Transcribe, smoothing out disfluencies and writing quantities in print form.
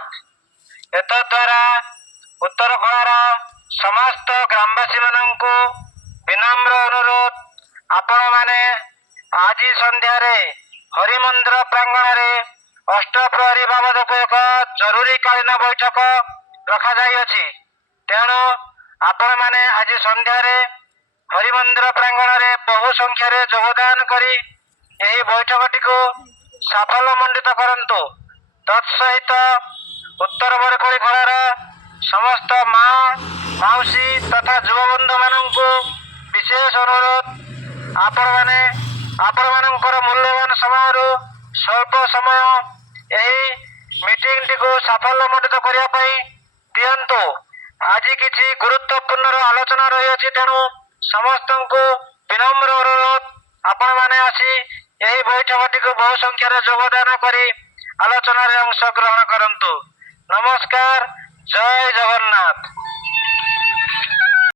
नाथ एतद्वारा उत्तरखଳାର ସମସ୍ତ ଗ୍ରାମବାସୀମାନଙ୍କୁ विनम्र अनुरोध आपणे आज संध्यारे हरिमंदिर प्रांगण अष्टप्रहरी बाबदक एक जरूरीकालीन बैठक रखा जाइए। तेणु आपण मैंने आज संध्यारे हरिमंदिर प्रांगण में बहु संख्यार योगदान करी यही बैठकटी को साफल्यमंडित करंतु। तत्सहित उत्तर बरकोलीखଳାର समस्त माँ मौसी तथा युवबंधु मानू विशेष अनुरोध आपण मानकर मूल्यवान समय स्वल्प समय यही मीटिंग टी को साफल्यमंडित करने दिंतु। आज किसी गुरुत्वपूर्ण आलोचना रही तेणु समस्त को विनम्र अनुरोध आपण मैंने आसी यही बैठकटी को बहु संख्यार योगदान करी आलोचना अंश ग्रहण करंतु। नमस्कार। जय